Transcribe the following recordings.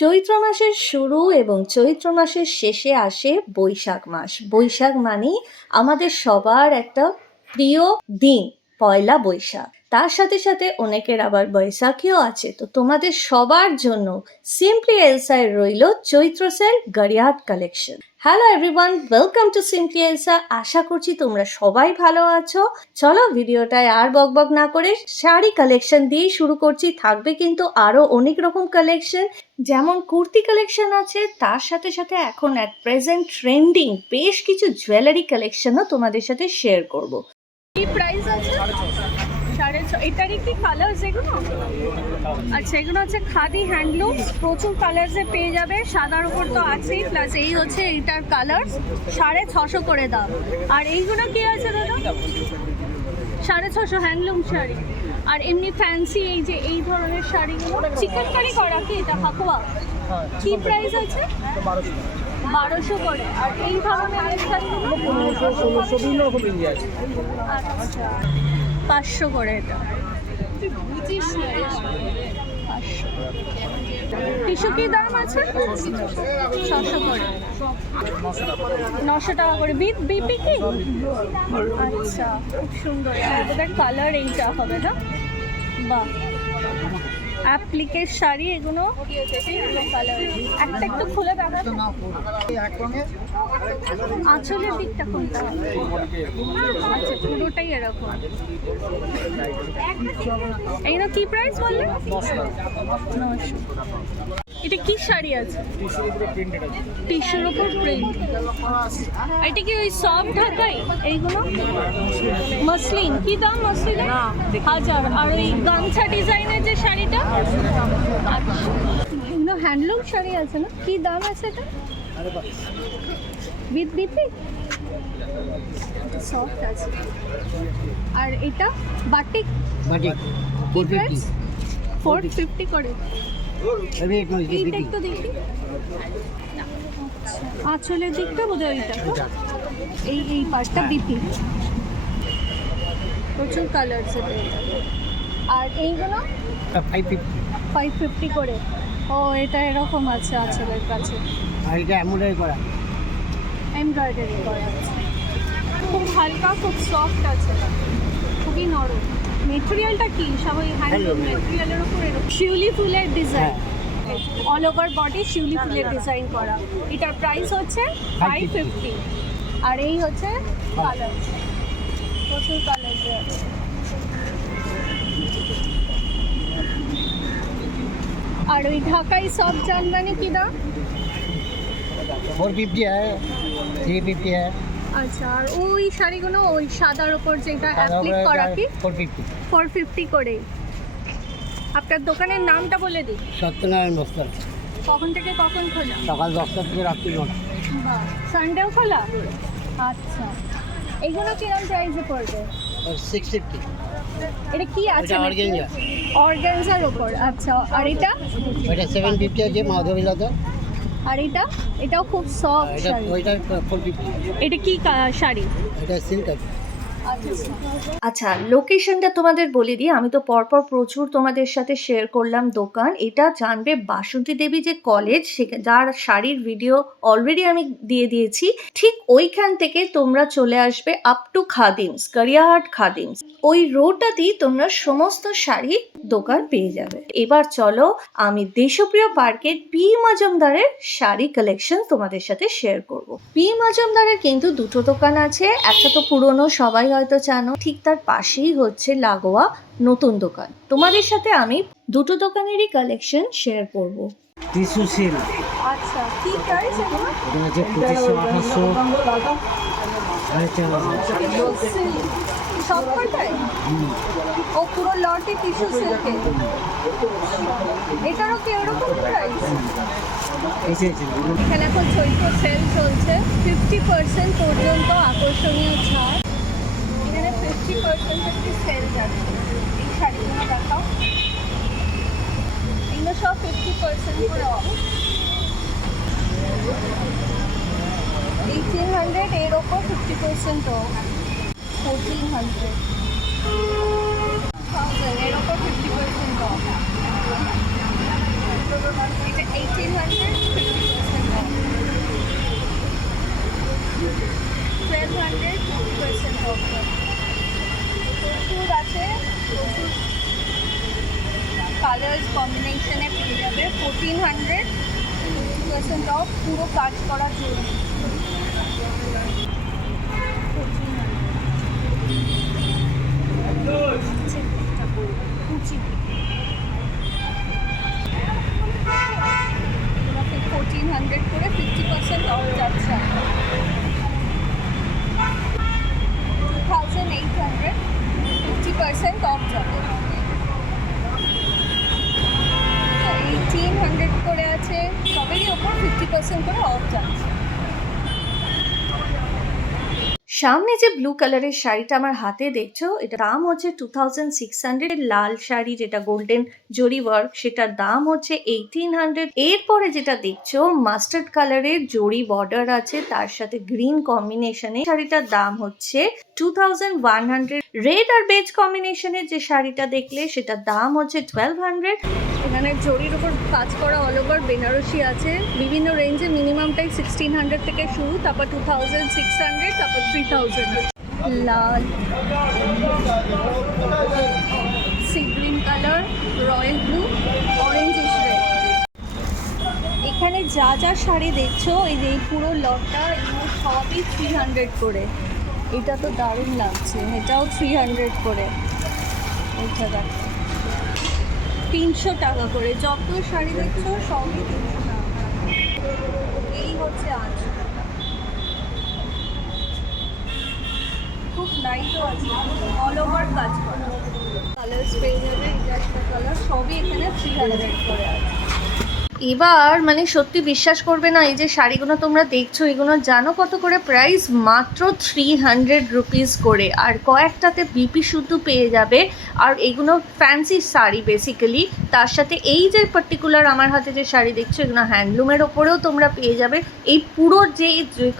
চৈত্র মাসের শুরু এবং চৈত্র মাসের শেষে আসে বৈশাখ মাস। বৈশাখ মানেই আমাদের সবার একটা প্রিয় দিন, পয়লা বৈশাখ। তার সাথে সাথে অনেকের আবার বৈশাখীও আছে। তো তোমাদের সবার জন্য সিম্পলি এলসায় রইল Chaitra sale Gariahat collection. Hello everyone, welcome to Simply Elsa. আশা করছি তোমরা সবাই ভালো আছো। চলো ভিডিওটায় আর বকবক না করে শাড়ি কালেকশন দিয়েই শুরু করছি। থাকবে কিন্তু আরো অনেক রকম কালেকশন, যেমন কুর্তি কালেকশন আছে, তার সাথে সাথে এখন অ্যাট প্রেজেন্ট ট্রেন্ডিং বেশ কিছু জুয়েলারি কালেকশনও তোমাদের সাথে শেয়ার করব। কি প্রাইস আছে? 650। এটারই কি কালার্স এগুলো? আচ্ছা, এগুলো হচ্ছে খাদি হ্যান্ডলুম, প্রচুর কালার্সে পেয়ে যাবে। সাদার উপর তো আছেই, প্লাস এই হচ্ছে এটার কালার্স। 650 করে দাম। আর এইগুলো কি আছে দাদা? 650 হ্যান্ডলুম শাড়ি। আর এমনি ফ্যান্সি এই যে এই ধরনের শাড়িগুলো চিকেনকারি করা কি এটা পাকুয়া? কি প্রাইস আছে? 1200 করে। আর এই ধরনের এই শাড়িগুলো 500 করে। এটা টিস্যু কি দাম আছে? 600 করে, 900 টাকা করে। বিপি কি? আচ্ছা, খুব সুন্দর। এদের কালার এইটা হবে না? বাহ, অ্যাপ্লিকের শাড়ি এগুলো কালার। একটা একটু খুলে দেখাতো। আঁচলের দিকটা কোনটা? আচ্ছা, পুরোটাই এরকম। এইগুলো কি প্রাইস বললেন? 900। এটা কি শাড়ি আছে? টিস্যুর উপর প্রিন্ট। এটা কি ওই সফট ঢাকাই? এইগুলো মসলিন। কি দাম মসলিন? 1000। আর ওই গামছা ডিজাইনের যে শাড়িটা, এগুলো হ্যান্ডলুম শাড়ি আছে না? কি দাম আছে এটা? উইথ বিপি সফট আছে। আর এটা বাটিক। 450 করে। এইটা একটু দেখি। আঁচলের দিকটা বোধহয় ওইটা তো, এই পার্টটা বিপি। প্রচুর কালার আছে। আর এইগুলো 550 করে। ও, এটা এরকম আছে আঁচলের কাছে। আর এটা এমব্রয়ডারি করা আছে। খুব হালকা, খুব সফট আছে, খুবই নরম। মেটেরিয়ালটা কি? সবাই হ্যান্ডলুম মেটেরিয়ালের উপরে শিউলি ফুলের ডিজাইন, অল ওভার বডি শিউলি ফুলের ডিজাইন করা। এটার প্রাইস হচ্ছে 550। আর এই হচ্ছে কালার, প্রচুর কালার। আর ওই ঢাকাই সব জানবানি কি দাম? 450 है, 350 है। আচ্ছা, আর ওই শাড়িগুলো ওই সাদার উপর যেটা অ্যাপ্লিক করা কি? 450 করে। আপনার দোকানের নামটা বলে দিন। সত্যনারায়ণ বস্ত্র। কখন থেকে কখন খোলা? সকাল 10টা থেকে রাত্রি 9টা। সানডেও খোলা? আচ্ছা, এইগুলো কিরকম প্রাইসে পড়বে? 650। এটা কি আছে? এটা অর্গানজা। অর্গানজার উপর। আচ্ছা, আর এটা? এটা 750 আছে মাধবীলতা। আর এটাও খুব সফট শাড়ি। ওইটা 450। এটা কি শাড়ি? এটা সিল্ক আছে। আচ্ছা, লোকেশনটা তোমাদের বলে দিই। আমি তো পরপর প্রচুর তোমাদের সাথে শেয়ার করলাম দোকান। এটা জানবে বাসন্তী দেবী যে কলেজ, যার শাড়ির ভিডিও অলরেডি আমি দিয়ে দিয়েছি, ঠিক ওইখান থেকে তোমরা চলে আসবে আপ টু খাদিমস, গড়িয়াহাট খাদিমস। ওই রোডটাতেই তোমরা সমস্ত শাড়ির দোকান পেয়ে যাবে। এবার চলো আমি দেশপ্রিয় পার্কের পি মজুমদারের শাড়ি কালেকশন তোমাদের সাথে শেয়ার করব। পি মজুমদারের কিন্তু দুটো দোকান আছে। একটা তো পুরনো, সবাই হয়তো জানো, ঠিক তার পাশেই হচ্ছে লাগোয়া নতুন দোকান। তোমাদের সাথে আমি দুটো দোকানেরই কালেকশন শেয়ার করব। Tissue silk. আচ্ছা, কি প্রাইস এগুলো? এটা যে 2500 সব কটাই? ও পুরো লটে টিস্যু সিল্কে। এটারও কি ওরকম প্রাইস? এখানে এখন চৈত্র সেল চলছে, 50% পর্যন্ত আকর্ষণীয় ছাড়। এখানে 50% সেল যাচ্ছে। এই শাড়িগুলো দেখাও, এগুলো সব 50% করে অফ। 1800 এর ওপর 50% অফ। 1400 1000 এর ওপর 50% অফ। এটা 1800 1400, 50% অফ, পুরো কাজ করা জন্য। কুচি 1400 করে 50% অফ যাচ্ছে। 2800, 50% অফ যাবে। 1800 করে আছে, সবেরই ওপর 50% করে অফ যাচ্ছে। সামনে যে ব্লু কালারের শাড়িটা আমার হাতে দেখছো, এটা দাম হচ্ছে 2600। লাল শাড়ি যেটা গোল্ডেন জরি ওয়ার্ক, সেটার দাম হচ্ছে 1800। এরপরে যেটা দেখছো মাস্টার্ড কালারের জরি বর্ডার আছে, তার সাথে গ্রিন কম্বিনেশনে শাড়িটার দাম হচ্ছে 2100। রেড আর বেজ কম্বিনেশনের যে শাড়িটা দেখলে সেটার দাম হচ্ছে 1200। এখানে জরির উপর কাজ করা অল ওভার বেনারসি আছে, বিভিন্ন রেঞ্জে, মিনিমামটাই 1600 থেকে শুরু, তারপর 2600, তারপর 3000। লাল, sea green colour, royal blue, orangish red. এখানে যা যা শাড়ি দেখছো, এই যে এই পুরো লটটা, এগুলো সবই 300 করে। এটা তো দারুণ লাগছে, এটাও 300 করে। এটা দেখো 300 টাকা করে। যত শাড়ি দেখছো সবই 300 টাকা। এই হচ্ছে আজ খুব লাইটও আছে, অল ওভার কাজ করা। কালার পেয়ে যাবে, এটা একটা কালার, সবই এখানে 300 করে আছে। এবার মানে সত্যি বিশ্বাস করবে না, এই যে শাড়িগুলো তোমরা দেখছো এগুলো জানো কত করে প্রাইস? মাত্র 300 রুপিস করে। আর কয়েকটাতে বিপি শুদ্ধ পেয়ে যাবে। আর এগুলো ফ্যান্সি শাড়ি বেসিক্যালি। তার সাথে এই যে পার্টিকুলার আমার হাতে যে শাড়ি দেখছো, এগুলো হ্যান্ডলুমের ওপরেও তোমরা পেয়ে যাবে। এই পুরো যে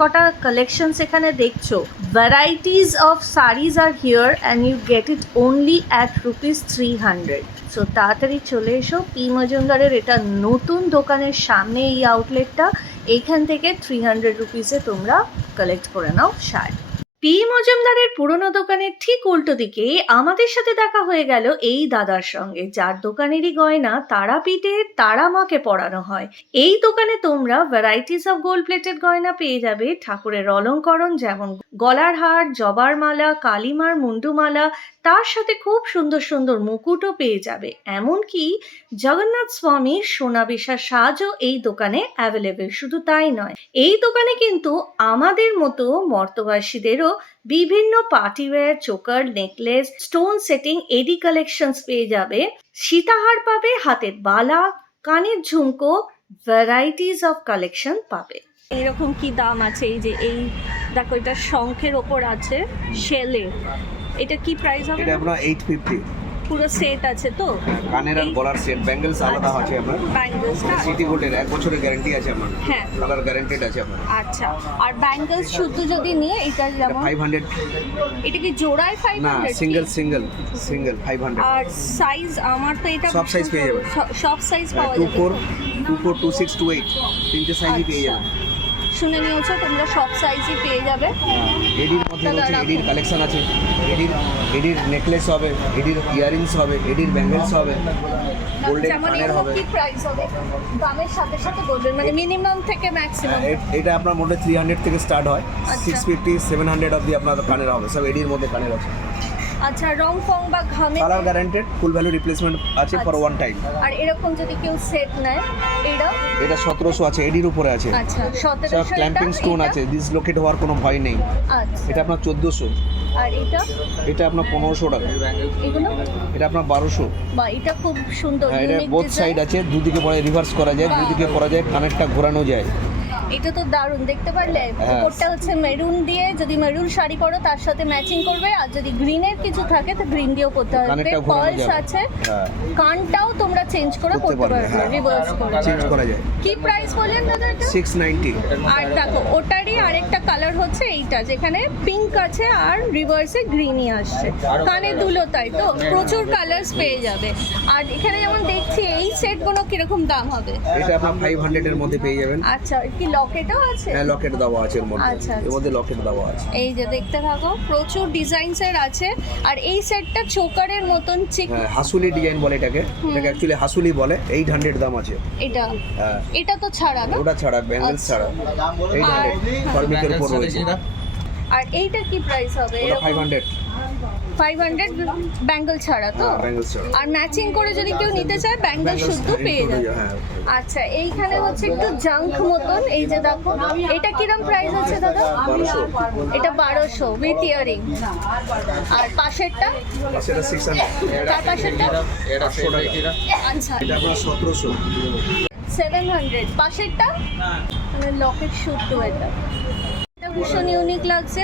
কটা কালেকশনস এখানে দেখছো, varieties of saris are here and you get it only at rupees 300। So তাড়াতাড়ি চলে এসো পি মজুমদারের এটা নতুন দোকানের সামনে এই আউটলেটটা। এইখান থেকে 300 রুপিসে তোমরা কালেক্ট করে নাও শাড়ি। পি মজুমদারের পুরনো দোকানের ঠিক উল্টো দিকে আমাদের সাথে দেখা হয়ে গেল এই দাদার সঙ্গে, যার দোকানেরই গয়না তারাপীঠের তারা মাকে পরানো হয়। এই দোকানে তোমরা ভ্যারাইটিস অফ গোল্ড প্লেটেড গয়না পেয়ে যাবে, ঠাকুরের অলঙ্করণ যেমন গলার হার, জবার মালা, কালিমার মুন্ডুমালা, তার সাথে খুব সুন্দর সুন্দর মুকুটও পেয়ে যাবে। এমনকি জগন্নাথ স্বামীর সোনাবিশা সাজও এই দোকানে অ্যাভেলেবেল। শুধু তাই নয়, এই দোকানে কিন্তু আমাদের মতো মর্তবাসীদেরও বিভিন্ন partywear, choker, necklace, stone setting, AD collections পেয়ে যাবে। সীতাহার পাবে, হাতের বালা, কানের ঝুমকো, ভ্যারাইটিস অফ কালেকশন পাবে। এইরকম কি দাম আছে? এই যে এই দেখো, এটা শঙ্খের ওপর আছে শেলে, এটা কি প্রাইস হবে? এটা আপনার 850। পুরো সেট আছে তো? কানের আর গলার সেট, ব্যাঙ্গেলস আলাদা আছে আপনার। ব্যাঙ্গেলসটা সিটি গোল্ডের 1 বছরের গ্যারান্টি আছে আপনার। হ্যাঁ, কালার গ্যারান্টেড আছে আপনার। আচ্ছা। আর ব্যাঙ্গেলস শুধু যদি নিয়ে এটা যেমন 500। এটা কি জোড়ায় 500? না, সিঙ্গেল 500। আর সাইজ আমার তো এটা সব size পেয়ে যাবে। সব সাইজ পাওয়া 24, যাবে। 24, 26, 28 তিনটে সাইজই পেয়ে যাবে। শুনে নিয়েছো তোমরা, সব সাইজই পেয়ে যাবে। এডির মধ্যে রয়েছে, এডির কালেকশন আছে। এডির নেকলেস হবে, এডির ইয়ারিংস হবে, এডির ব্যাঙ্গেলস হবে, গোল্ডেন যেমন কানের এগুলো হবে। কি প্রাইস হবে? দামের সাথে সাথে বলবেন, মানে মিনিমাম থেকে ম্যাক্সিমাম। এটা আপনার মধ্যে 300 থেকে স্টার্ট হয়, আচ্ছা। 650, 700 অবধি আপনার কানের হবে। সব এডির মধ্যে কানের আছে। আচ্ছা, রং ফং বা ঘামে কালার গ্যারান্টেড, ফুল ভ্যালু রিপ্লেসমেন্ট আছে ফর ওয়ান টাইম। আর এরকম যদি কেউ সেট নেয়, এটা 1700 আছে, এডির উপরে আছে। আচ্ছা, সব 1700 ক্ল্যাম্পিং স্টোন আছে, ডিসলোকেট হওয়ার কোনো ভয় নেই। আচ্ছা। এটা আপনার 1400। আর এটা আপনার 1500 টাকা। এগুলো এটা আপনার 1200। বা এটা খুব সুন্দর, হ্যাঁ, এটা ইউনিক বোথ ডিজাইন। সাইড আছে, দুদিকে পরে রিভার্স করা যায়, দুদিকে পরা যায়, কানেরটা ঘোরানো যায়। এটা তো দারুণ, দেখতে পারলে? হ্যাঁ। উপরটা হচ্ছে মেরুন দিয়ে, যদি মেরুন শাড়ি পরো তার সাথে ম্যাচিং করবে, আর যদি গ্রিনের কিছু থাকে তো গ্রিন দিয়েও পরতে পারবে। কানেরটা ঘোরানো পার্লস যাবে। আছে, হ্যাঁ, কানটাও তোমরা চেঞ্জ করে করতে পরতে পারবে, পারবে, হ্যাঁ। রিভার্স করে। চেঞ্জ করা যায়। কি প্রাইস বললেন দাদা এটা? 690। আর দেখো, ওটারই আরেকটা কালার হচ্ছে এইটা, যেখানে পিঙ্ক আছে আর রিভার্সে গ্রিনই আসছে। কানে দুলো, তাই তো? প্রচুর কালার্স পেয়ে যাবে। আর এখানে যেমন দেখছি এই সেটগুলো কিরকম দাম হবে? এটা আপনার 500 এর মধ্যে পেয়ে যাবেন। আচ্ছা, কি লকেটও আছে? হ্যাঁ লকেট দেওয়া আছে এর মধ্যে, আচ্ছা, এর মধ্যে লকেট দেওয়া আছে। এই যে দেখতে থাকো, প্রচুর ডিজাইনসের আছে। আর এই সেটটা চোকারের মতন চিক, হ্যাঁ হাসুলি ডিজাইন বলে এটাকে, এটাকে অ্যাকচুয়ালি হাসুলি বলে। 800 দাম আছে। এটা হ্যাঁ এটা তো ছাড়া না? ওটা ছাড়া, ব্যাঙ্গেলস ছাড়া 800 ফরমিকের উপর রয়েছে। আর এইটা কি প্রাইস হবে? ওটা 500। 500 ব্যাঙ্গেল ছাড়া তো? হ্যাঁ ব্যাঙ্গেলস ছাড়া। আর ম্যাচিং করে যদি কেউ নিতে চায় ব্যাঙ্গেল ব্যাঙ্গেলস শুদ্ধ পেয়ে যাবে। হ্যাঁ। আচ্ছা, এইখানে হচ্ছে একটু জাঙ্ক মতন, এই যে দেখো, এটা কিরম প্রাইস আছে দাদা? 1200। এটা 1200 উইথ ইয়ারিং। আর পাশেরটা? সেটা 600। তার পাশেরটা? 800 টাকা। আচ্ছা, এটা আপনার 1700। 700। পাশেরটা মানে লকেট শুদ্ধ। এটা ভীষণ ইউনিক লাগছে।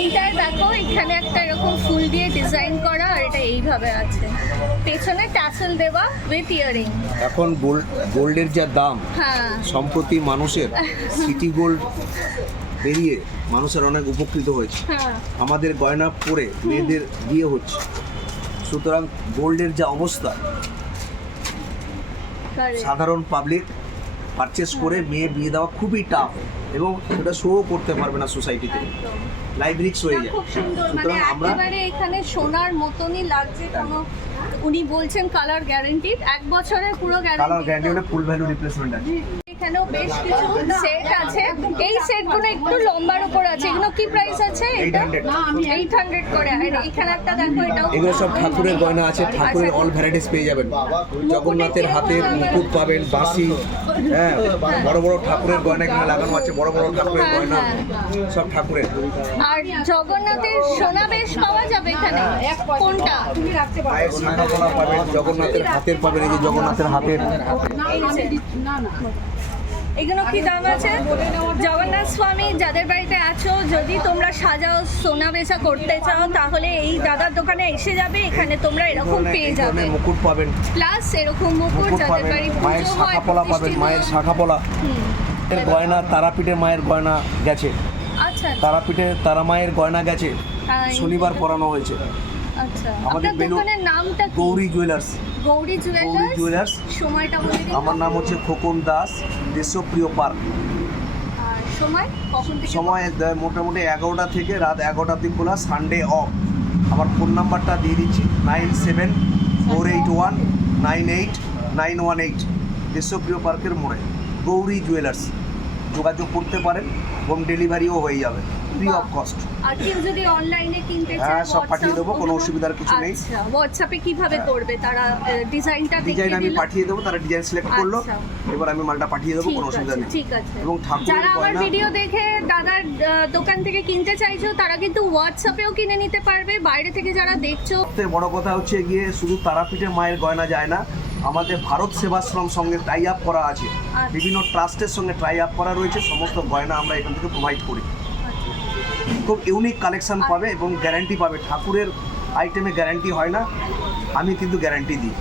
এইটায় দেখো, এখানে একটা এরকম ফুল দিয়ে ডিজাইন করা, আর এটা এইভাবে আছে, পেছনে ট্যাসেল দেওয়া উইথ ইয়ারিং। এখন গোল্ডের যা দাম, হ্যাঁ, সম্প্রতি মানুষের সিটি গোল্ড বেরিয়ে মানুষের অনেক উপকৃত হয়েছে। হ্যাঁ, আমাদের গয়না পরে মেয়েদের বিয়ে হচ্ছে, সুতরাং গোল্ডের যা অবস্থা, correct। সাধারণ পাবলিক পারচেস করে মেয়ে বিয়ে দেওয়া খুবই টাফ, এবং সেটা শো করতে পারবে না সোসাইটিতে, একদম। লাইভ রিস্ক হয়ে যায়। খুব সুন্দর, মানে সুতরাং আমরা একেবারে এখানে সোনার মতনই লাগছে। কোনো, উনি বলছেন কালার গ্যারান্টি, 1 বছরের পুরো কালার গ্যারান্টি গ্যারান্টি। হলে ফুল ভ্যালু রিপ্লেসমেন্ট আছে। এখানেও বেশ কিছু সেট আছে। এই সেটগুলো একটু লম্বার উপর আছে। এগুলো কি প্রাইস আছে? এটা 800 করে। আর এখানে একটা দেখো, এটাও এগুলো সব ঠাকুরের গয়না আছে, ঠাকুরের অল ভ্যারাইটিস পেয়ে যাবেন। জগন্নাথের হাতের মুকুট পাবেন, বাঁশি, হ্যাঁ বড় বড় ঠাকুরের গয়না এখানে লাগানো আছে, বড় বড় ঠাকুরের হ্যাঁ, গয়না, হ্যাঁ। সব ঠাকুরের। আর জগন্নাথের সোনা বেশ পাওয়া যাবে এখানে। কোনটা? মায়ের শাখাপলা পাবেন, জগন্নাথের হাতের পাবেন, এই যে জগন্নাথের হাতের। এই যে। এগুলো কি দাম আছে? জগন্নাথ স্বামী যাদের বাড়িতে আছো, যদি তোমরা সাজাও, সোনা বেচা করতে চাও, তাহলে এই দাদার দোকানে এসে যাবে। এখানে তোমরা এরকম পেয়ে এই যাবে, ধরনের মুকুট পাবেন, প্লাস এরকম মুকুট মুকুট যাদের পাবেন, বাড়ি মায়ের পুজো হয়, শাখাপলা পাবেন, প্রতিষ্ঠিত। মায়ের শাখাপলা এর গয়না, তারাপীঠের মায়ের গয়না গেছে, আচ্ছা, তারাপীঠের তারা মায়ের গয়না গেছে, তাই। শনিবার পরানো হয়েছে। আচ্ছা, আমাদের আপনার বেলুন- দোকানের নামটা কি? Gouri jewellers. Gouri jewellers. Jewellers. সময়টা বলে দিন। আমার নাম হচ্ছে খোকন দাস, দেশপ্রিয় পার্ক। আর সময় কখন থেকে? সময় মোটামুটি 11টা থেকে রাত 11টা অবধি খোলা, সানডে অফ। আমার ফোন নাম্বারটা দিয়ে দিচ্ছি, 9748198918, দেশপ্রিয় পার্কের মোড়ে, গৌরী জুয়েলার্স। যোগাযোগ করতে পারেন, হোম ডেলিভারিও হয়ে যাবে, ফ্রি অফ কস্ট। আর কেউ যদি অনলাইনে কিনতে চায়, হ্যাঁ, সব পাঠিয়ে WhatsApp দেবো, কোনো অসুবিধার কিছু নেই। আচ্ছা, হোয়াটসঅ্যাপে কিভাবে করবে তারা? ডিজাইনটা ডিজাইন দেখিয়ে আমি দিল? পাঠিয়ে দেবো, তারা ডিজাইন সিলেক্ট করলো, আচ্ছা। এবার আমি মালটা পাঠিয়ে দেবো, কোনো ঠিক অসুবিধা আছে, নেই। ঠিক আছে। এবং ঠাকুরের যারা আমার গয়না- ভিডিও দেখে দাদার দোকান থেকে কিনতে চাইছো, তারা কিন্তু হোয়াটসঅ্যাপেও কিনে নিতে পারবে। বাইরে থেকে যারা দেখছো, সবথেকে বড় কথা হচ্ছে গিয়ে শুধু তারাপীঠের মায়ের গয়না যায় না, আমাদের ভারত সেবাশ্রম সঙ্গে টাই আপ করা আছে, আচ্ছা। বিভিন্ন ট্রাস্টের সঙ্গে টাই আপ করা রয়েছে, সমস্ত গয়না আমরা এখান থেকে প্রোভাইড করি। খুব ইউনিক কালেকশন পাবে এবং গ্যারান্টি পাবে। ঠাকুরের আইটেমে গ্যারান্টি হয় না, আমি কিন্তু গ্যারান্টি দিই,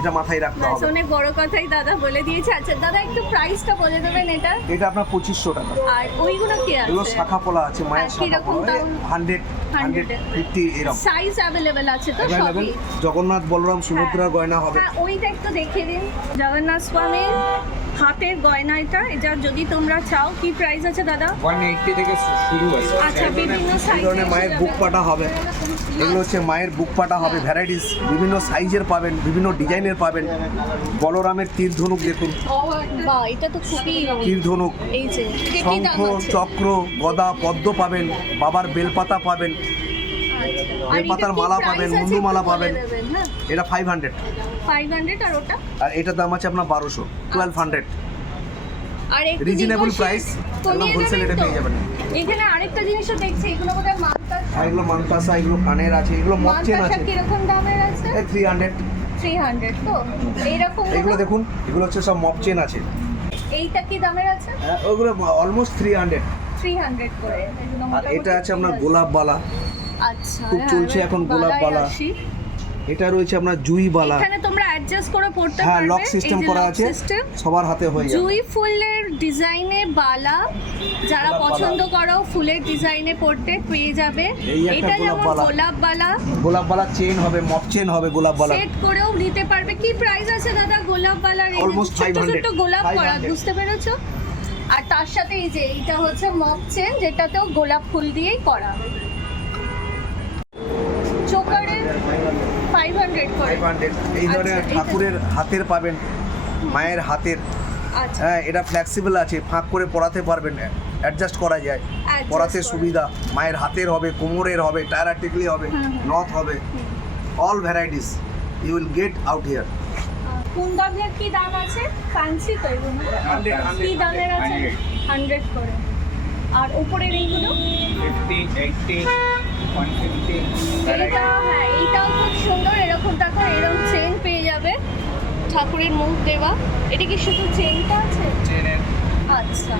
এটা মাথায় রাখতে হবে। অনেক বড় কথাই দাদা বলে দিয়েছে। আচ্ছা দাদা, একটু প্রাইসটা বলে দেবেন এটা। এটা আপনার 2500 টাকা। আর ওইগুলো কি আছে? এগুলো শাখাপলা আছে, মায়ের হ্যাঁ, কিরকম শাখাপলা দাম? 100, 150 এরকম সাইজ অ্যাভেলেবেল আছে তো অ্যাভেলেবেল। সবই? জগন্নাথ বলরাম সুভদ্রার গয়না হবে। হ্যাঁ, ওইটা একটু দেখিয়ে দিন। জগন্নাথ স্বামীর হাতের গয়না এটা যদি তোমরা চাও, কি প্রাইস আছে দাদা? 180 থেকে শুরু আছে। আচ্ছা, বিভিন্ন এই সাইজের ধরনের মায়ের বুক পাটা হবে, এগুলো হচ্ছে মায়ের বুক পাটা হবে, ভ্যারাইটিস বিভিন্ন সাইজের পাবেন, বিভিন্ন ডিজাইনের পাবেন। বলরামের তীর ধনুক দেখুন, বাহ, এটা তো খুবই তীর ধনুক, এই যে এটা কি দাম শঙ্খ, আছে? চক্র, গদা, পদ্ম পাবেন, বাবার বেলপাতা পাবেন, আচ্ছা। আর বেলপাতার এটা কি মালা price পাবেন, আছে মুন্ডুমালা একটু বলে পাবেন। দেবেন, হ্যাঁ? এটা 500, 500। আর ওটা? আর এটার দাম আছে আপনার 1200, 1200। আর একটু রিজনেবল negotiate প্রাইস, একদম কমিয়ে হোলসেল দেবেন রেটে তো? পেয়ে যাবেন। এখানে আরেকটা জিনিসও দেখছি, এগুলো বোধহয় মানতাসা। আর এগুলো মানতাসা, এগুলো কানের আছে, এগুলো মকচেন মানতাসা আছে, কিরকম দামের আছে? 300। 300 তো? এইরকম এগুলো দেখুন, এগুলো হচ্ছে সব মকচেন আছে, এইটা কি দামের আছে? ওগুলো অলমোস্ট 300। 300 করে। এগুলো আর মোটামুটি এটা আছে আপনার ঠিক গোলাপ বালা, আচ্ছা, খুব হ্যাঁ, চলছে আমি এখন একটু গোলাপ বালায় বালা। আসি। এটা রয়েছে আপনার জুইবালা। এখানে তোমরা অ্যাডজাস্ট করে পড়তে হ্যাঁ, পারবে। লক সিস্টেম করা আছে, সবার হাতে হয়ে যাবে। জুই ফুলের ডিজাইনে বালা যারা পছন্দ করো ফুলের ডিজাইনে পড়তে পেয়ে যাবে। এই একটা এটা যেমন গোলাপ বালা। গোলাপ বালা গোলাপবালা চেন হবে, মপ চেন হবে গোলাপবালা। সেট করেও নিতে পারবে। কি প্রাইস আছে দাদা গোলাপ বালার? এই Almost ছোট 500 ছোট গোলাপ করা, 500 বুঝতে পেরেছো? আর তার সাথে এই যে এইটা হচ্ছে মপ চেন, যেটাতেও গোলাপ ফুল দিয়েই করা। চোকারের 500 করে। 500 এই ধরনের আচ্ছা, ঠাকুরের হাতের পাবেন, মায়ের হাতের। আচ্ছা হ্যাঁ, এটা ফ্লেক্সিবল আছে, ফাঁক করে পরাতে পারবেন, অ্যাডজাস্ট করা যায়, Adjust পরাতে করা। সুবিধা। মায়ের হাতের হবে, কোমরের হবে, টায়ার টিকলি হবে, নথ হবে, all varieties you will get out here. কুন্দামের কি দাম আছে? ফ্যান্সি তো এগুলো কি দামের আছে? 100 করে। আর উপরের এইগুলো 50, 80, 150 এইটা, হ্যাঁ এইটাও খুব সুন্দর। এরকম দেখো, এরকম চেন পেয়ে যাবে, ঠাকুরের মুখ দেওয়া। এটা কি শুধু চেনটা আছে? চেনের আচ্ছা,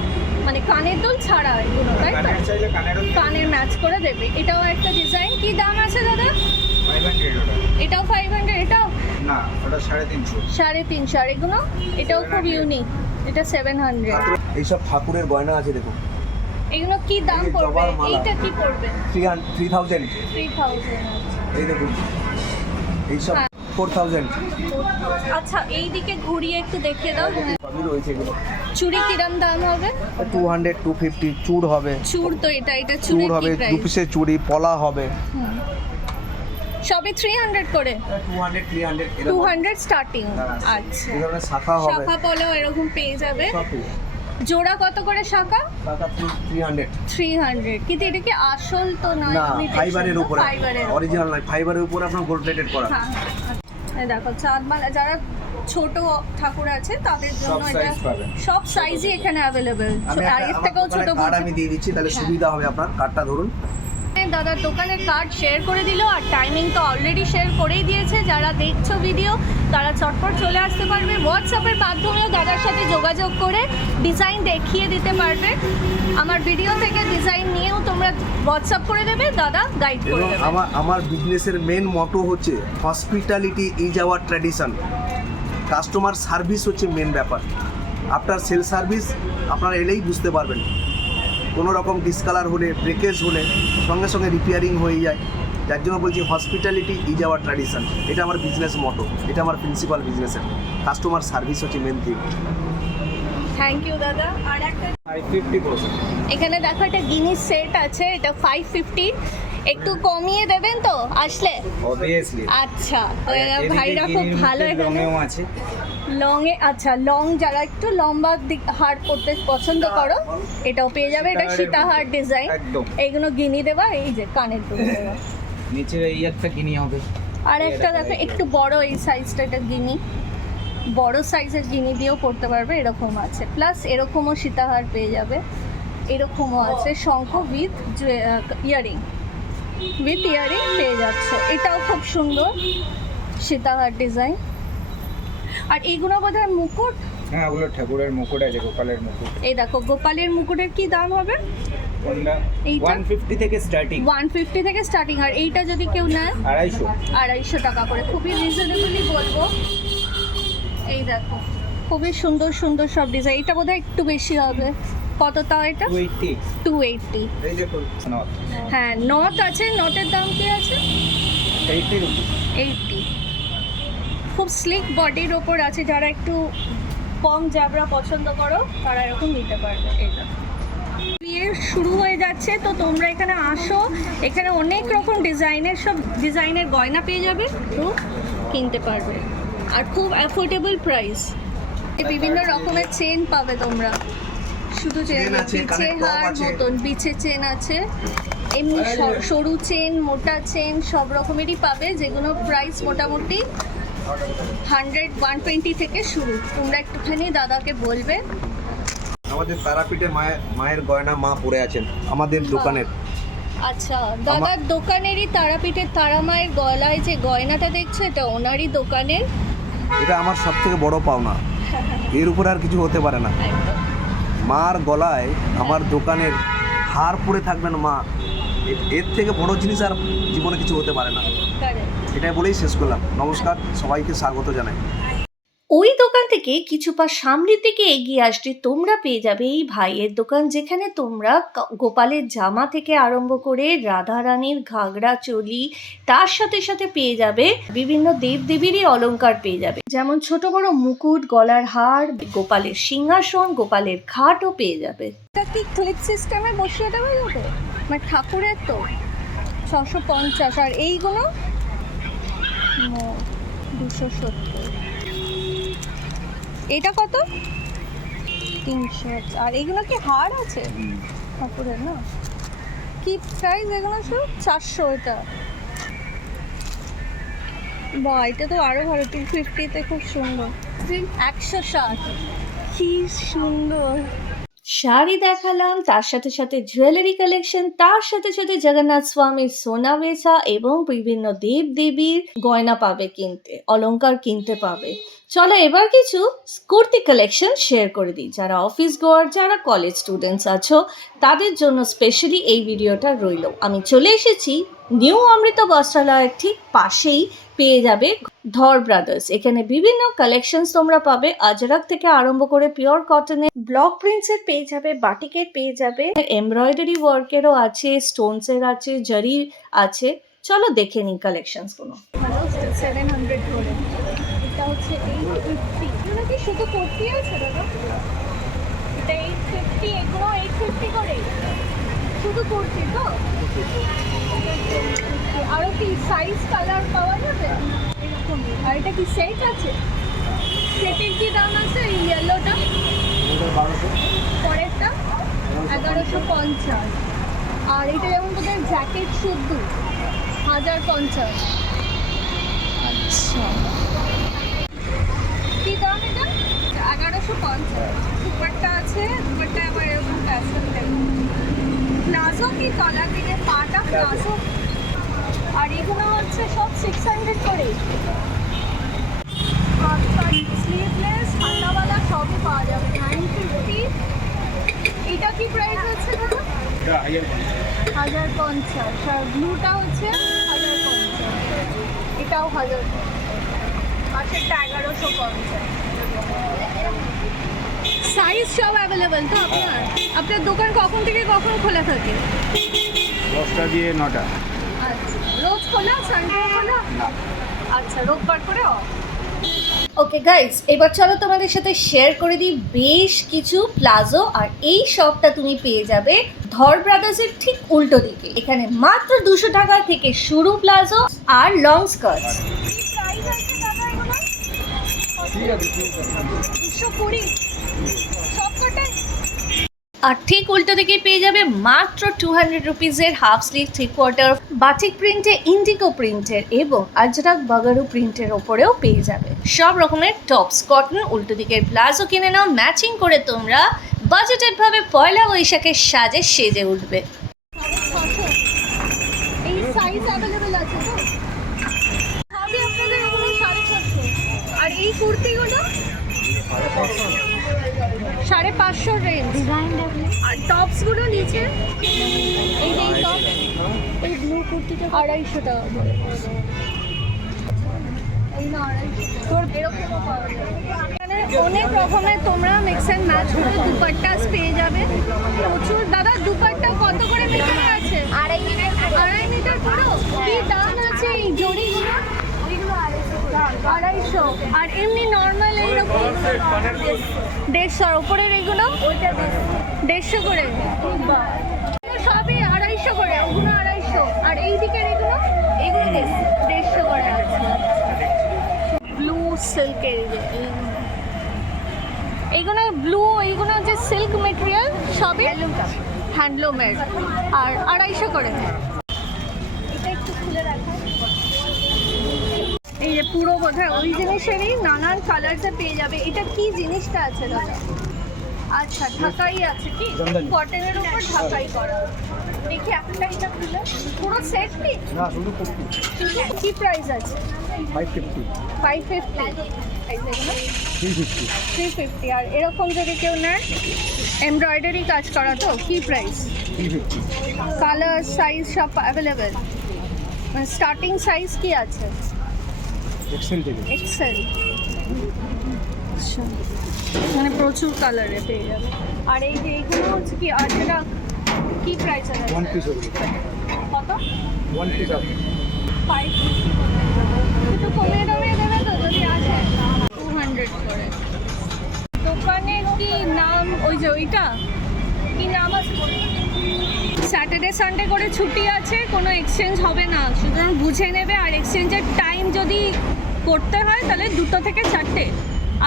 মানে কানের দুল ছাড়া এগুলো, তাই তো? কানের চাইলে কানেরও কানের ম্যাচ করে দেবে। এটাও একটা ডিজাইন। কি দাম আছে দাদা? 500 ওটা। এটাও 500, এটাও না, ওটা 350। 350। আর এগুলো? এটাও খুব ইউনিক, এটা 700। এইসব ঠাকুরের গয়না আছে দেখুন, এগুলো কি দাম এই যে পড়বে? জবার মালা। এইটা কি পড়বে? 3000। 3000। এই দেখুন, এইসব হ্যাঁ। 4000 আচ্ছা, এইদিকে ঘুরিয়ে একটু দেখিয়ে দাও। সবই রয়েছে এগুলো। চুড়ি কিরম দাম হবে? 200, 250 চূড় হবে, চুড় তো এটা চূড় চুড়ির হবে, কি 2 প্রাইস? পিসের চুড়ি, পলা হবে। সবই 300 করে। 200, 300 এরকম। 200 স্টার্টিং। হ্যাঁ। আচ্ছা, এই ধরনের শাখা হবে, শাখা পলাও এরকম পেয়ে যাবে। সব পেয়ে যাবে। জোড়া কত করে শাখা? শাখা 300। 300। কিন্তু এটা কি আসল তো নয়? না, ফাইবারের উপরে, ফাইবারের অরিজিনাল নয়, ফাইবারের উপরে আপনার গোল্ড প্লেটেড করা। হ্যাঁ, এই দেখো চাঁদমালা, যারা ছোট ঠাকুর আছে তাদের জন্য সব এটা size পাবেন। সব সাইজই এখানে অ্যাভেলেবেল। আমি আগের একটা থেকেও ছোট কার্ড আমি দিয়ে দিচ্ছি, তাহলে সুবিধা হবে আপনার। কার্ডটা ধরুন। দাদার দোকানের কার্ড শেয়ার করে দিল, আর টাইমিং তো অলরেডি শেয়ার করেই দিয়েছে। যারা দেখছো ভিডিও তারা চটপট চলে আসতে পারবে। হোয়াটসঅ্যাপের মাধ্যমেও দাদার সাথে যোগাযোগ করে ডিজাইন দেখিয়ে দিতে পারবে। আমার ভিডিও থেকে ডিজাইন নিয়েও তোমরা হোয়াটসঅ্যাপ করে দেবে, দাদা গাইড করে এবং দেবে। আমার বিজনেসের মেন মটো হচ্ছে hospitality is our tradition. Customer service হচ্ছে মেন ব্যাপার। আফটার সেল সার্ভিস আপনারা এলেই বুঝতে পারবেন। কোনো রকম ডিসকালার হলে, ব্রেকেজ হলে সঙ্গে সঙ্গে রিপেয়ারিং হয়ে যায়। যার জন্য বলছি হসপিটালিটি ইজ আওয়ার ট্র্যাডিশন। এটা আমার বিজনেস মটো, এটা আমার প্রিন্সিপাল বিজনেসের। কাস্টমার সার্ভিস হচ্ছে মেন থিং। থ্যাংক ইউ দাদা। আর একটা 550%। এখানে দেখো একটা গিনিস সেট আছে, এটা 550। একটু কমিয়ে দেবেন তো আসলে? Obviously। আচ্ছা, তো এরা ভাইরা খুব ভালো এখানে রঙেও আছে। লং এ। আচ্ছা, লং যারা একটু লম্বা হার পরতে পছন্দ করো এটাও পেয়ে যাবে। এটা সীতাহার ডিজাইন, একদম। এইগুলো গিনি দেওয়া, এই যে কানের দুল দেওয়া। নিচে এই একটা কিনি হবে। আর একটা দেখো একটু বড় এই সাইজটা, এটা গিনি, বড় সাইজের গিনি দিয়েও পড়তে পারবে, এরকম আছে। প্লাস এরকমও সীতাহার পেয়ে যাবে, এরকমও আছে শঙ্খ উইথ ইয়ারিং, পেয়ে যাচ্ছ। এটাও খুব সুন্দর সীতাহার ডিজাইন। আর এইগুলো বোধহয় মুকুট। হ্যাঁ, ওগুলো ঠাকুরের মুকুট আছে, গোপালের মুকুট। এই দেখো গোপালের মুকুটের কি দাম হবে? কোনটা? এইটা? 150 থেকে স্টার্টিং। 150 থেকে স্টার্টিং। আর এইটা যদি কেউ নেয় 250। 250 টাকা করে, খুবই রিজনেবলি বলবো। এই দেখো খুবই সুন্দর সুন্দর সব ডিজাইন। এটা বোধহয় একটু বেশি হবে। কত তাও এটা? 280। 280। এই দেখুন, নট হ্যাঁ, নট আছে। নটের দাম কি আছে? 80 রুপি। 80। খুব স্লিক বডির ওপর আছে, যারা একটু কম জাবরা পছন্দ করো তারা এরকম নিতে পারবে। এটা বিয়ে শুরু হয়ে যাচ্ছে, তো তোমরা এখানে আসো। এখানে অনেক রকম ডিজাইনের গয়না পেয়ে যাবে, তো কিনতে পারবে। আর খুব অ্যাফোর্ডেবল প্রাইস। বিভিন্ন রকমের চেন পাবে তোমরা, শুধু চেন, চেন আছে, বিছে কানের টপ হার আছে। মতন বিছে চেন আছে, এমনি সরু চেন, মোটা চেন, সব রকমেরই পাবে, যেগুলো প্রাইস মোটামুটি 100-120 থেকে শুরু। তোমরা একটুখানি দাদাকে বলবে। আমাদের তারাপীঠে মায়ের গয়না মা পরে আছেন আমাদের দোকানের। আচ্ছা, দাদার দোকানেরই তারাপীঠের তারা মায়ের গলায় যে গয়নাটা দেখছো, এটা ওনারই দোকানের। এটা আমার সব থেকে বড় পাওনা, এর উপর আর কিছু হতে পারে না। একদম। মার গলায় আমার দোকানের হার পরে থাকবেন মা, এর থেকে বড় জিনিস আর জীবনে কিছু হতে পারে না। Correct. এটাই বলেই শেষ করলাম। নমস্কার, সবাইকে স্বাগত জানাই। ওই দোকান থেকে কিছু পা সামনের দিকে এগিয়ে আসলে তোমরা পেয়ে যাবে এই ভাইয়ের দোকান, যেখানে তোমরা গোপালের জামা থেকে আরম্ভ করে রাধারানীর ঘাগরা চলি, তার সাথে সাথে পেয়ে যাবে বিভিন্ন দেবদেবীরই অলংকার পেয়ে যাবে, যেমন ছোট বড় মুকুট, গলার হার, গোপালের সিংহাসন, গোপালের খাটও পেয়ে যাবে। এটা কি ক্লিপ সিস্টেমে বসিয়ে দেওয়া যাবে? মানে ঠাকুরের তো 650, আর এইগুলো 270। এটা কত? 300। আর এগুলো কি হার আছে ঠাকুরের? না, কি প্রাইস এগুলো? সব 400। এটা বাহ, এটা তো আরো ভালো, 250-তে খুব সুন্দর। 160, কি সুন্দর। শাড়ি দেখালাম, তার সাথে সাথে জুয়েলারি কালেকশন, তার সাথে সাথে জগন্নাথ স্বামীর সোনা বেচা এবং বিভিন্ন দেব দেবীর গয়না পাবে কিনতে, অলংকার কিনতে পাবে। চলো এবার কিছু কুর্তি কালেকশন শেয়ার করে দিই। যারা অফিস গোয়ার, যারা কলেজ স্টুডেন্টস আছো, তাদের জন্য স্পেশালি এই ভিডিওটা রইল। আমি চলে এসেছি নিউ অমৃত বস্ত্রালয়ের ঠিক পাশেই পেয়ে যাবে ধর ব্রাদার্স। এখানে বিভিন্ন কালেকশনস তোমরা পাবে, আজরাক থেকে আরম্ভ করে পিওর কটনের, ব্লক প্রিন্টসের পেয়ে যাবে, বাটিকের পেয়ে যাবে, এমব্রয়ডারি ওয়ার্কেরও আছে, স্টোনসের আছে, জারি আছে। চলো দেখে নিই কালেকশনস গুলো। 700 করে। এটা হচ্ছে 850। এগুলো কি শুধু কুর্তি আছে দাদা? এটা 850, এগুলো 850 করে। শুধু কুর্তি তো? আরো কি সাইজ কালার পাওয়া যাবে? এরকম। আর এটা কি সেট আছে? সেটের কি দাম আছে? এই ইয়েলোটা পরেরটা 1150। আর এটা যেমন তোদের জ্যাকেট শুদ্ধ 1050। আচ্ছা, কি দাম এটা? 1150। দুপাট্টা আছে, দুপাট্টা আবার এরকম প্যাসেল দেখুন। প্লাজো কি তলার দিকে পাটা প্লাজো? আর এগুলো হচ্ছে সব 600 করে। স্লিভলেস হাতাওয়ালা সবই পাওয়া যাবে 950। এটা কি প্রাইস আছে দাদা? এটা 1050। আর ব্লুটা হচ্ছে 1050। এটাও 1050। পাশেরটা 1150। সাইজ সব অ্যাভেলেবেল তো আপনার? আপনার দোকান কখন থেকে কখন খোলা থাকে? 10টা দিয়ে 9টা। আচ্ছা, রোজ খোলা? সানডে খোলা? আচ্ছা, রোববার করে অফ। ওকে গাইজ, এবার চলো তোমাদের সাথে শেয়ার করে দিই বেশ কিছু প্লাজো। আর এই শপটা তুমি পেয়ে যাবে ধর ব্রাদার্সের ঠিক উল্টো দিকে। এখানে মাত্র 200 টাকা থেকে শুরু প্লাজো আর লং স্কার্টস। কি প্রাইস আছে দাদা এগুলো? ঠিক আছে, 220 সবকটাই। আর ঠিক উল্টো দিকে পেয়ে যাবে মাত্র 200 রুপিজের হাফ স্লিভ, 3/4 বাটিক প্রিন্টে, ইন্ডিগো প্রিন্টের এবং আজরাক বাগারু প্রিন্টের ওপরেও পেয়ে যাবে সব রকমের টপস, কটন। উল্টো দিকের প্লাজো কিনে নাও, ম্যাচিং করে তোমরা বাজেটেড ভাবে পয়লা বৈশাখের সাজে সেজে উঠবে। 600। এই সাইজ অ্যাভেলেবেল আছে তো? সবই আপনাদের এগুলো 650। আর এই কুর্তিগুলো 550 রেঞ্জ। আর টপসগুলো নিচে এই যে টপ, এই ব্লু কুর্তিটা 250 টাকা। এই না 250 তোর এরকমও পাওয়া যাবে। এখানে অনেক রকমের তোমরা মিক্স অ্যান্ড ম্যাচ করে দুপাট্টাস পেয়ে যাবে প্রচুর। দাদা দুপাট্টা কত করে মিটার আছে? 2.5 মিটার পুরো। কি দাম আছে এই জড়িগুলো? 250। আর এমনি নর্মাল এইরকম 150। ওপরের এগুলো 150 করে। সবই 250 করে, ওগুলো 250। আর এই দিকের এগুলো 150 করে আছে। ব্লু সিল্কের এইগুলো ব্লু, এইগুলো যে সিল্ক মেটেরিয়াল সবই হ্যান্ডলুমের। আর 250 করে। এটা একটু খুলে রাখো। এই যে পুরো বোধহয় ওই জিনিসেরই নানান কালারসে পেয়ে যাবে। এটা কি জিনিসটা আছে দাদা? আচ্ছা, ঢাকাই আছে কি? কটনের উপর ঢাকাই করা। দেখি একটা এটা খুলে। পুরো সেট কি? না, শুধু কুর্তি। কি প্রাইস আছে? 550, 550। এই দেখুন 350, 350। আর এরকম যদি কেউ নেয় এমব্রয়ডারি কাজ করা, তো কি প্রাইস? 350। কালার সাইজ সব অ্যাভেলেবেল। স্টার্টিং সাইজ কি আছে? এক্সেল থেকে এক্সেল। আচ্ছা, মানে প্রচুর কালারে পেয়ে যাবে। আর এই যে এইগুলো হচ্ছে কি, আর যেটা কি প্রাইস আছে? 1 পিস হবে, কত? 1 পিস হবে 550 একটু কমিয়ে টমিয়ে দেবে তো যদি আসে? 200 করে। দোকানে কি নাম? ওই যে ওইটা কি নাম আছে? স্যাটারডে সানডে করে ছুটি আছে, কোনো এক্সচেঞ্জ হবে না, সুতরাং বুঝে নেবে। আর এক্সচেঞ্জের টাইম যদি করতে হয় তাহলে 2 থেকে 4টে।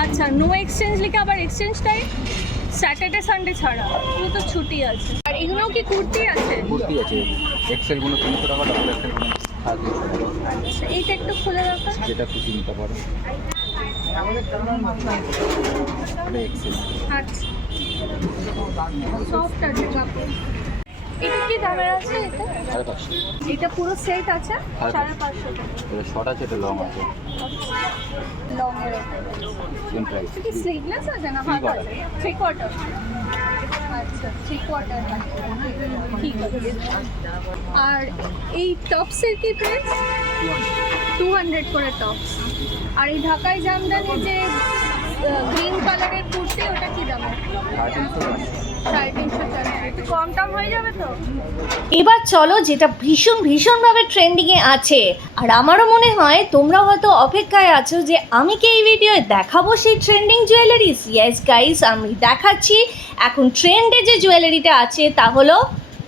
আচ্ছা, নো এক্সচেঞ্জ লিখে আবার এক্সচেঞ্জ টাইম স্যাটারডে সানডে ছাড়া, এগুলো তো ছুটি আছে। আর এগুলো কি কুর্তি আছে? কুর্তি আছে, এক্সেল গুলো 300 টাকা, ডাবল এক্সেল গুলো 350 টাকা, আচ্ছা, এইটা একটু খুলে রাখা। যেটা খুশি নিতে পারো। এটা এক্সেল। আচ্ছা, সফট আছে কাপড়। এটা কি দামের আছে? এটা 550। এটা পুরো সেট আছে 550 550 টাকা। এটা শর্ট আছে, এটা লং আছে, লং এর সেম প্রাইস। এটা কি স্লিভলেস আছে না হাফ আছে? 3/4। আচ্ছা, 3/4 ঠিক আছে। আর এই টপসের কি প্রাইস? 200 করে টপস। আর এই ঢাকাই জামদানি যে গ্রিন কালারের কুর্তি, ওটা কি দাম? 350 টাকা। একটু কম টম হয়ে যাবে তো? এবার চলো যেটা ভীষণভাবে ট্রেন্ডিংয়ে আছে, আর আমারও মনে হয় তোমরা হয়তো অপেক্ষায় আছো যে আমি কি এই ভিডিওয়ে দেখাবো সেই ট্রেন্ডিং জুয়েলারিস। ইয়েস গাইস, আমি দেখাচ্ছি। এখন ট্রেন্ডে যে জুয়েলারিটা আছে তা হলো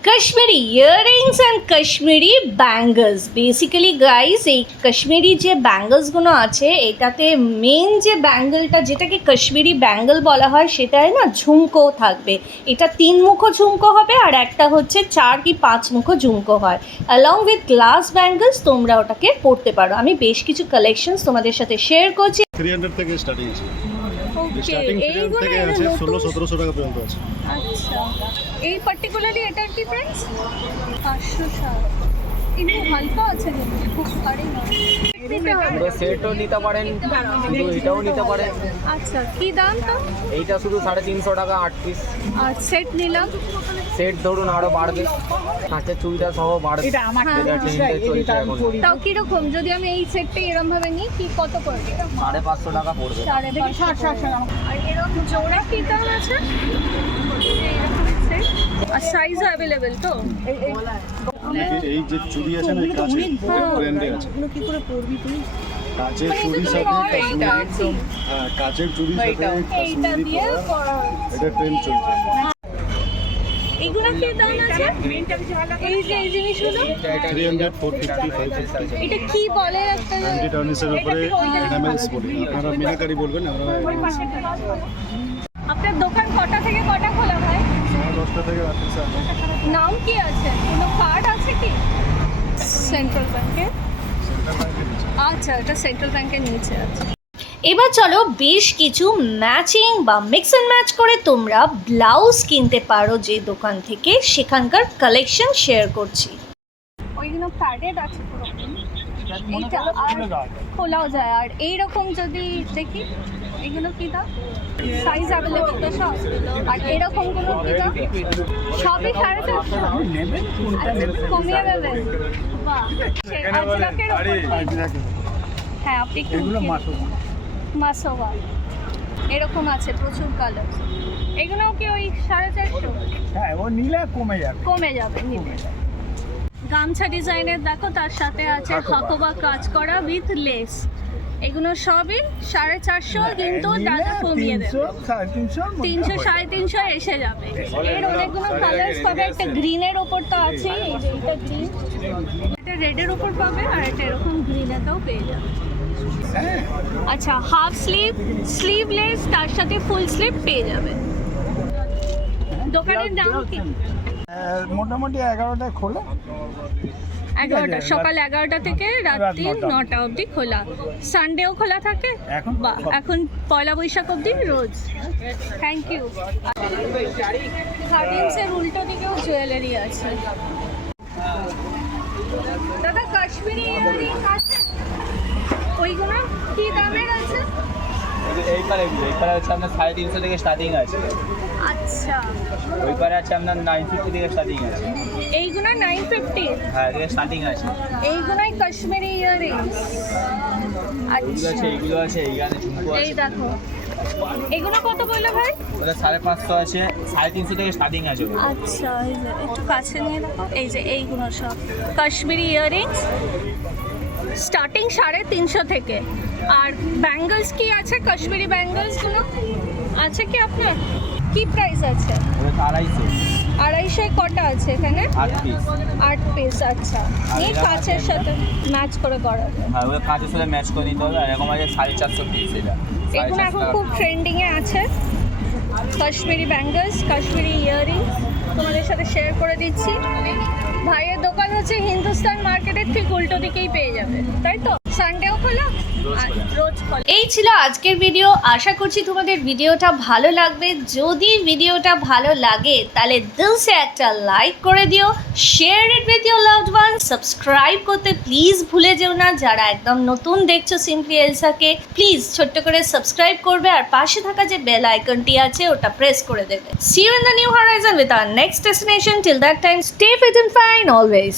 Kashmiri earrings and Kashmiri bangles. Basically guys, এই কাশ্মীরি যে ব্যাঙ্গলসগুলো আছে, এটাতে মেন যে ব্যাঙ্গলটা যেটাকে কাশ্মীরি ব্যাঙ্গল বলা হয়, সেটায় না ঝুমকো থাকবে। এটা 3 মুখো ঝুমকো হবে, আর একটা হচ্ছে 4 কি 5 মুখো ঝুমকো হয়। অ্যালং উইথ গ্লাস ব্যাঙ্গলস তোমরা ওটাকে পরতে পারো। আমি বেশ কিছু কালেকশনস তোমাদের সাথে শেয়ার করছি। 300 থেকে স্টার্টিং আছে, ওকে, স্টার্টিং 300 এইগুলো থেকে এর আছে, নতুন। 1600-1700 টাকা পর্যন্ত আছে। আচ্ছা, এই পার্টিকুলারলি এটার কি প্রাইস? 560। একটু হালকা আছে কিন্তু, খুব ভারী নয়। পুরো সেটও নিতে পারেন, শুধু এটাও নিতে পারেন। আচ্ছা, কি দাম তো? এইটা শুধু 350 টাকা 8 পিস। আর সেট নিলাম, সেট ধরুন আরো বাড়বে, কাঁচের চুড়িটা সহ বাড়বে, যেটা ট্রেন্ডে চলছে এখন। তাও কিরকম? যদি আমি এই সেটটা এরম ভাবে নিই, কি কত পড়বে? 550 টাকা পড়বে। 550। আর এরকম জোড়া কি দাম আছে? এরকম সেট আর সাইজ অ্যাভেলেবেল তো? এই যে চুড়ি আছে না, কাছে ব্র্যান্ডে আছে, কি করে পরবি তুই? কাচের মানে চুড়ির এটা সাথে তো কাশ্মীরি, হ্যাঁ কাচের চুড়ির সাথে এইটা কাশ্মীরি দিয়ে করা, করা হয়েছে। এটা ট্রেন্ড চলছে। এগুলো কি দাম আছে? এই যে এই জিনিসগুলো 300, 450, 550। এটা কি বলে একটা? অ্যান্টি টার্নিশের উপরে এনামেলস বলি, আপনারা মিনাকারি বলবেন, আমরা এনামেলস বলি। আপনার দোকান কটা থেকে কটা খোলা হয়? 10টা থেকে রাত্রি 7টা। নাম কি আছে? কোনো কার্ড আছে কি? সেন্ট্রাল ব্যাংকে। আচ্ছা, এটা সেন্ট্রাল ব্যাংকের নিচে আছে। এবার চলো বেশ কিছু ম্যাচিং বা মিক্স অ্যান্ড ম্যাচ করে তোমরা ব্লাউজ কিনতে পারো যে দোকান থেকে, সেখানকার কালেকশন শেয়ার করছি। ওইগুলো প্যাডেড আছে পুরো। এইটা আর খোলাও যায়। আর এইরকম যদি দেখি, এগুলো কি দাম? সাইজ অ্যাভেলেবল তো সব? আর এরকম কোনো কি দাম? সবই 450। কমিয়ে দেবেন? বাহ, আজরাকের ওপর কি? হ্যাঁ, আপনি একটু মাসোয়া এরকম আছে, প্রচুর কালার। এগুলোও কি ওই 450? হ্যাঁ, ও নিলে কমে যাবে। কমে যাবে নিলে। গামছা ডিজাইনের দেখো, তার সাথে আছে হাকোবা কাজ করা উইথ লেস। এগুলো সবই 450, কিন্তু দাদা কমিয়ে দেবে। 300, 350 এসে যাবে। এর অনেকগুলো কালার্স পাবে। একটা গ্রিনের ওপর তো আছেই, এই যে এটা গ্রিন, এটা রেডের ওপর পাবে, আর এটা এরকম গ্রিনেতেও পেয়ে যাবে। আচ্ছা, হাফ স্লিভ, স্লিভলেস, তার সাথে ফুল স্লিভ পেয়ে যাবে। দোকানের দাম কি? মোটামুটি 11টায় খোলা, 11টা, সকাল 11টা থেকে রাত্রি 9টা অবধি খোলা। সানডেও খোলা থাকে? বা এখন পয়লা বৈশাখ অবধি রোজ। Thank you. গার্ডেন্সের উল্টো দিকেও জুয়েলারি আছে। দাদা, কাশ্মীরি ইয়ারিং আছে? ওইগুলো কি দামের আছে? এই পারে হচ্ছে আপনার 350 থেকে স্টার্টিং আছে, আচ্ছা ওই পারে আছে আপনার 950 থেকে স্টার্টিং আছে। এইগুলো 950, হ্যাঁ এদিকে স্টার্টিং আছে। এইগুলোই কাশ্মীরি ইয়াররিংস। এইগুলো আছে, আচ্ছা এইগুলো আছে, এইখানে ঝুমকো এই আছে। দেখো, এগুলো কত বললে ভাই? ওটা 550 আছে, 350 থেকে স্টার্টিং আছে ওগুলো। আচ্ছা এই যে একটু কাছে নিয়ে দেখো, এই যে এইগুলো সব কাশ্মীরি ইয়াররিংস, স্টার্টিং 350 থেকে। আর ব্যাঙ্গলস কি আছে? কাশ্মীরি ব্যাঙ্গলসগুলো আছে কি আপনার? কি প্রাইস আছে? ওটা 250, 250 কটা আছে এখানে? 8 পিস। 8 পিস। আচ্ছা, এই এরা কাচের সাথে ম্যাচ করে করাবে। হ্যাঁ ওটা কাঁচের সাথে ম্যাচ করে নিতে হবে। আর এরকম আছে 450 পিস এটা। এগুলো এখন খুব ট্রেন্ডিং এ আছে, কাশ্মীরি ব্যাঙ্গলস, কাশ্মীরি ইয়াররিংস তোমাদের সাথে শেয়ার করে দিচ্ছি। ভাইয়ের দোকান হচ্ছে হিন্দুস্তান মার্কেটের ঠিক উল্টো দিকেই পেয়ে যাবে, তাই তো? সানডেও খোলা? রোজ খোলা। এই ছিল আজকের ভিডিও। আশা করছি তোমাদের ভিডিওটা ভালো লাগবে। যদি ভিডিওটা ভালো লাগে তাহলে দিল সে একটা লাইক করে দিও, share it with your loved one, subscribe করতে প্লিজ ভুলে যেও না। যারা একদম নতুন দেখছো সিম্পলি এলসাকে, প্লিজ ছোট্ট করে সাবস্ক্রাইব করবে আর পাশে থাকা যে বেল আইকনটি আছে ওটা প্রেস করে দেবে। See you in the new horizon with our next destination. Till that time stay fit and fine always.